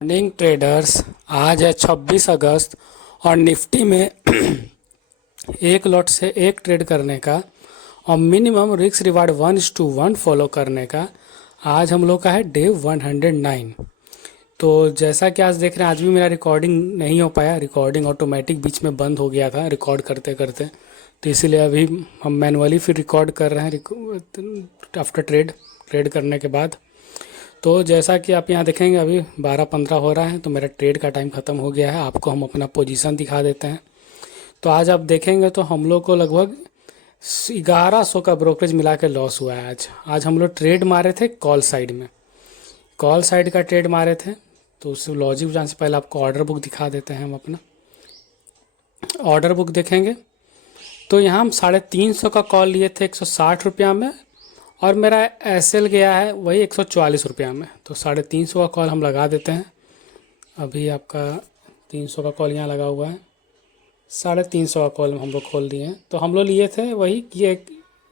Morning traders. आज है 26 अगस्त और निफ्टी में एक लॉट से एक ट्रेड करने का और मिनिमम रिस्क रिवार्ड 1:1 फॉलो करने का आज हम लोग का है डे 109। तो जैसा कि आज देख रहे हैं, आज भी मेरा रिकॉर्डिंग नहीं हो पाया। रिकॉर्डिंग ऑटोमेटिक बीच में बंद हो गया था रिकॉर्ड करते करते, तो इसीलिए अभी हम मैनुअली फिर रिकॉर्ड कर रहे हैं आफ्टर ट्रेड करने के बाद। तो जैसा कि आप यहाँ देखेंगे अभी 12:15 हो रहा है, तो मेरा ट्रेड का टाइम ख़त्म हो गया है। आपको हम अपना पोजीशन दिखा देते हैं। तो आज आप देखेंगे तो हम लोग को लगभग 1100 का ब्रोकरेज मिला के लॉस हुआ है। आज हम लोग ट्रेड मारे थे कॉल साइड में, कॉल साइड का ट्रेड मारे थे। तो उस लॉजिक जाने से पहले आपको ऑर्डर बुक दिखा देते हैं। हम अपना ऑर्डर बुक देखेंगे तो यहाँ हम 350 का कॉल लिए थे 160 रुपया में, और मेरा एसएल गया है वही 144 रुपया में। तो 350 का कॉल हम लगा देते हैं। अभी आपका 300 का कॉल यहाँ लगा हुआ है, 350 का कॉल हम लोग खोल दिए हैं। तो हम लोग लिए थे वही ये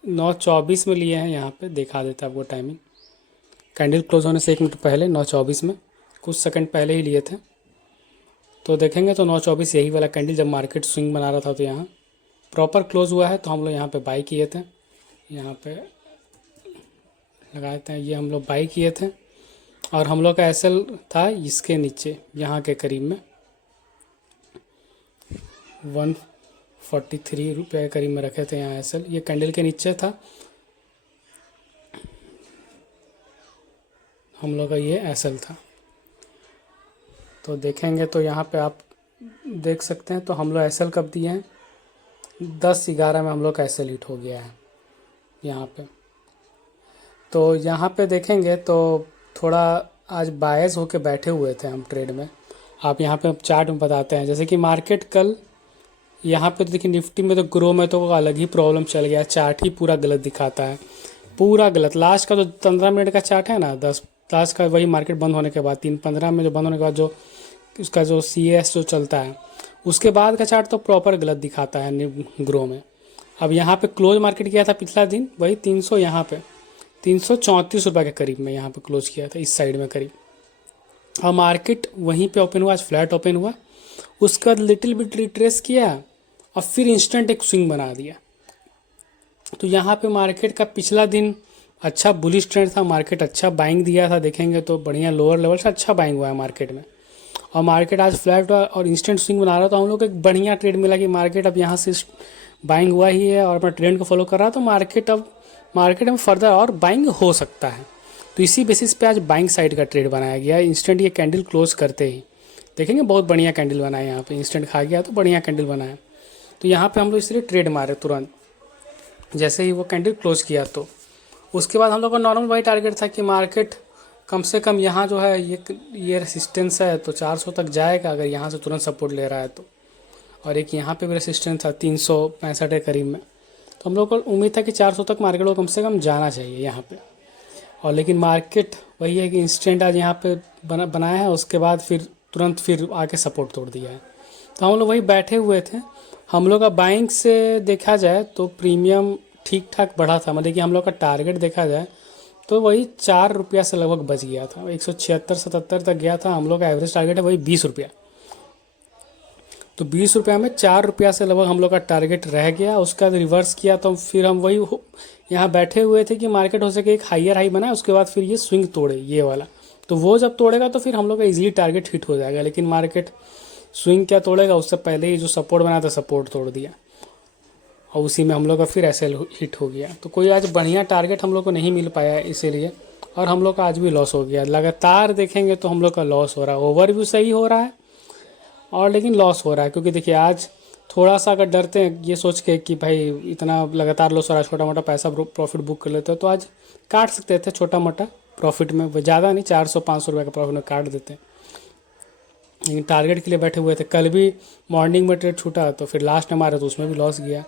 9:24 में लिए हैं। यहाँ पे दिखा देते हैं आपको टाइमिंग, कैंडल क्लोज होने से 1 मिनट पहले 9:24 में, कुछ सेकंड पहले ही लिए थे। तो देखेंगे तो 9:24 यही वाला कैंडल जब मार्केट स्विंग बना रहा था, तो यहाँ प्रॉपर क्लोज हुआ है। तो हम लोग यहाँ पे बाई किए थे, यहाँ पे लगाए थे, ये हम लोग बाई किए थे। और हम लोग का एसएल था इसके नीचे यहाँ के करीब में 143 रुपये के करीब में रखे थे। यहाँ एसएल ये कैंडल के नीचे था हम लोग का, ये एसएल था। तो देखेंगे तो यहाँ पे आप देख सकते हैं। तो हम लोग एसएल कब दिए हैं, 10:11 में हम लोग का एसएल हिट हो गया है यहाँ पे। तो यहाँ पे देखेंगे तो थोड़ा आज बायस होके बैठे हुए थे हम ट्रेड में। आप यहाँ पे चार्ट में बताते हैं, जैसे कि मार्केट कल यहाँ पे तो देखिए निफ्टी में तो ग्रो में तो अलग ही प्रॉब्लम चल गया। चार्ट ही पूरा गलत दिखाता है, पूरा गलत। लास्ट का जो 15 मिनट का चार्ट है ना, 10 लास्ट का वही मार्केट बंद होने के बाद 3:15 में जो बंद होने के बाद जो उसका जो CS जो चलता है, उसके बाद का चार्ट तो प्रॉपर गलत दिखाता है ग्रो में। अब यहाँ पे क्लोज मार्केट किया था पिछला दिन वही 300, यहाँ पे 334 रुपये के करीब में यहाँ पे क्लोज किया था इस साइड में करीब। और मार्केट वहीं पे ओपन हुआ, आज फ्लैट ओपन हुआ, उसके बाद लिटिल बिट रिट्रेस किया और फिर इंस्टेंट एक स्विंग बना दिया। तो यहाँ पे मार्केट का पिछला दिन अच्छा बुलिश ट्रेंड था, मार्केट अच्छा बाइंग दिया था। देखेंगे तो बढ़िया लोअर लेवल से अच्छा बाइंग हुआ है मार्केट में, और मार्केट आज फ्लैट हुआ और इंस्टेंट स्विंग बना रहा। तो हम लोग को एक बढ़िया ट्रेड मिला कि मार्केट अब यहाँ से बाइंग हुआ ही है और अपना ट्रेंड को फॉलो कर रहा है। तो मार्केट में फर्दर और बाइंग हो सकता है। तो इसी बेसिस पे आज बाइंग साइड का ट्रेड बनाया गया है। इंस्टेंट ये कैंडल क्लोज करते ही देखेंगे बहुत बढ़िया कैंडल बनाया, यहाँ पे इंस्टेंट खा गया तो बढ़िया कैंडल बनाया। तो यहाँ पे हम लोग इसलिए ट्रेड मारे तुरंत जैसे ही वो कैंडल क्लोज किया। तो उसके बाद हम लोग का नॉर्मल वही टारगेट था कि मार्केट कम से कम यहाँ जो है ये रेसिस्टेंस है तो 400 तक जाएगा अगर यहाँ से तुरंत सपोर्ट ले रहा है तो। और एक यहाँ पे भी रेसिस्टेंस था 365 के करीब में। तो हम लोग को उम्मीद था कि 400 तक मार्केट को कम से कम जाना चाहिए यहाँ पे। और लेकिन मार्केट वही है कि इंस्टेंट आज यहाँ पे बनाया है, उसके बाद फिर तुरंत फिर आके सपोर्ट तोड़ दिया है। तो हम लोग वही बैठे हुए थे। हम लोग का बाइंग से देखा जाए तो प्रीमियम ठीक ठाक बढ़ा था, मतलब कि हम लोग का टारगेट देखा जाए तो वही 4 रुपया से लगभग बच गया था, 176-77 तक गया था। हम लोग का एवरेज टारगेट है वही 20 रुपया। तो 20 रुपया में 4 रुपया से लगभग हम लोग का टारगेट रह गया। उसका रिवर्स किया तो फिर हम वही यहाँ बैठे हुए थे कि मार्केट हो सके एक हायर हाई बनाए, उसके बाद फिर ये स्विंग तोड़े ये वाला। तो वो जब तोड़ेगा तो फिर हम लोग का इजीली टारगेट हिट हो जाएगा। लेकिन मार्केट स्विंग क्या तोड़ेगा, उससे पहले ही जो सपोर्ट बना था सपोर्ट तोड़ दिया, और उसी में हम लोग का फिर ऐसे हिट हो गया। तो कोई आज बढ़िया टारगेट हम लोग को नहीं मिल पाया इसीलिए, और हम लोग का आज भी लॉस हो गया। लगातार देखेंगे तो हम लोग का लॉस हो रहा है। ओवरव्यू सही हो रहा है और लेकिन लॉस हो रहा है, क्योंकि देखिए आज थोड़ा सा अगर डरते हैं ये सोच के कि भाई इतना लगातार लॉस हो रहा है, छोटा मोटा पैसा प्रॉफिट बुक कर लेते हैं, तो आज काट सकते थे छोटा मोटा प्रॉफिट में, ज़्यादा नहीं 400-500 रुपये का प्रॉफिट में काट देते हैं। लेकिन टारगेट के लिए बैठे हुए थे। कल भी मॉर्निंग में ट्रेड छूटा तो फिर लास्ट में मारे तो उसमें भी लॉस गया।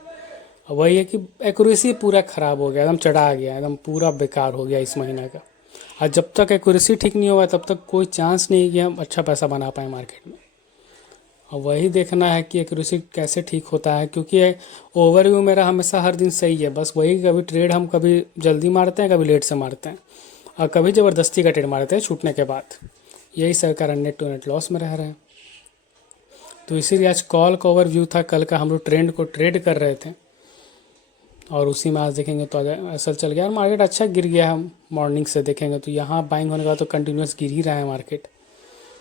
अब वही है कि एक्यूरेसी पूरा ख़राब हो गया, एकदम चढ़ा गया, एकदम पूरा बेकार हो गया इस महीना का। और जब तक एक्यूरेसी ठीक नहीं होगा तब तक कोई चांस नहीं कि हम अच्छा पैसा बना पाएँ मार्केट में। और वही देखना है कि एक्यूरेसी कैसे ठीक होता है, क्योंकि ओवरव्यू मेरा हमेशा हर दिन सही है। बस वही कभी ट्रेड हम कभी जल्दी मारते हैं, कभी लेट से मारते हैं, और कभी ज़बरदस्ती का ट्रेड मारते हैं छूटने के बाद। यही सब कारण नेट टू नेट लॉस में रह रहे हैं। तो इसीलिए आज कॉल का ओवरव्यू था। कल का हम लोग ट्रेंड को ट्रेड कर रहे थे और उसी में आज देखेंगे तो असल चल गया और मार्केट अच्छा गिर गया है। मॉर्निंग से देखेंगे तो यहाँ बाइंग होने के बाद तो कंटिन्यूस गिर ही रहा है मार्केट,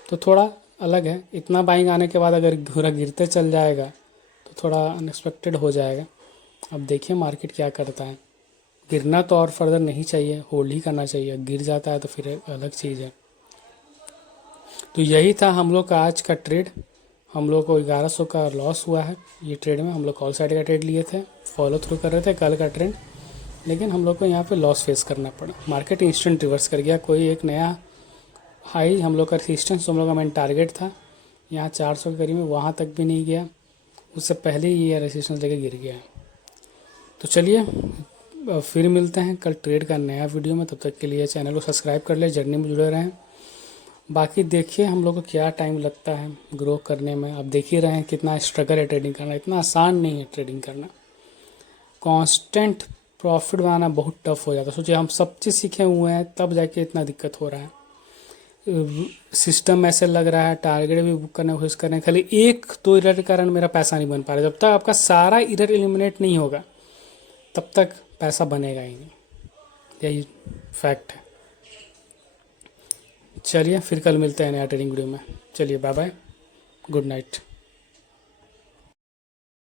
तो थोड़ा अलग है। इतना बाइंग आने के बाद अगर पूरा गिरते चल जाएगा तो थोड़ा अनएक्सपेक्टेड हो जाएगा। अब देखिए मार्केट क्या करता है। गिरना तो और फर्दर नहीं चाहिए, होल्ड ही करना चाहिए। गिर जाता है तो फिर एक अलग चीज़ है। तो यही था हम लोग का आज का ट्रेड। हम लोग को 1100 का लॉस हुआ है ये ट्रेड में। हम लोग कॉल साइड का ट्रेड लिए थे, फॉलो थ्रू कर रहे थे कल का ट्रेंड, लेकिन हम लोग को यहाँ पे लॉस फेस करना पड़ा। मार्केट इंस्टेंट रिवर्स कर गया। कोई एक नया हाई हम लोग का रेजिस्टेंस हम लोग का मेन टारगेट था यहाँ 400 के करीब में, वहाँ तक भी नहीं गया। उससे पहले ही ये रेजिस्टेंस लेके गिर गया। तो चलिए फिर मिलते हैं कल ट्रेड का नया वीडियो में। तब तक के लिए चैनल को सब्सक्राइब कर ले, जर्नी में जुड़े रहें। बाकी देखिए हम लोग को क्या टाइम लगता है ग्रो करने में। अब देख ही रहे हैं कितना स्ट्रगल है ट्रेडिंग करना। इतना आसान नहीं है ट्रेडिंग करना। कांस्टेंट प्रॉफिट बनाना बहुत टफ हो जाता है। सोचिए हम सब चीज़ सीखे हुए हैं तब जाके इतना दिक्कत हो रहा है। सिस्टम ऐसे लग रहा है, टारगेट भी बुक करने की कोशिश कर रहे हैं, खाली एक दो इरर के कारण मेरा पैसा नहीं बन पा रहा। जब तक आपका सारा इरर एलिमिनेट नहीं होगा तब तक पैसा बनेगा ही नहीं। यही फैक्ट है। चलिए फिर कल मिलते हैं नया ट्रेडिंग वीडियो में। चलिए बाय बाय, गुड नाइट।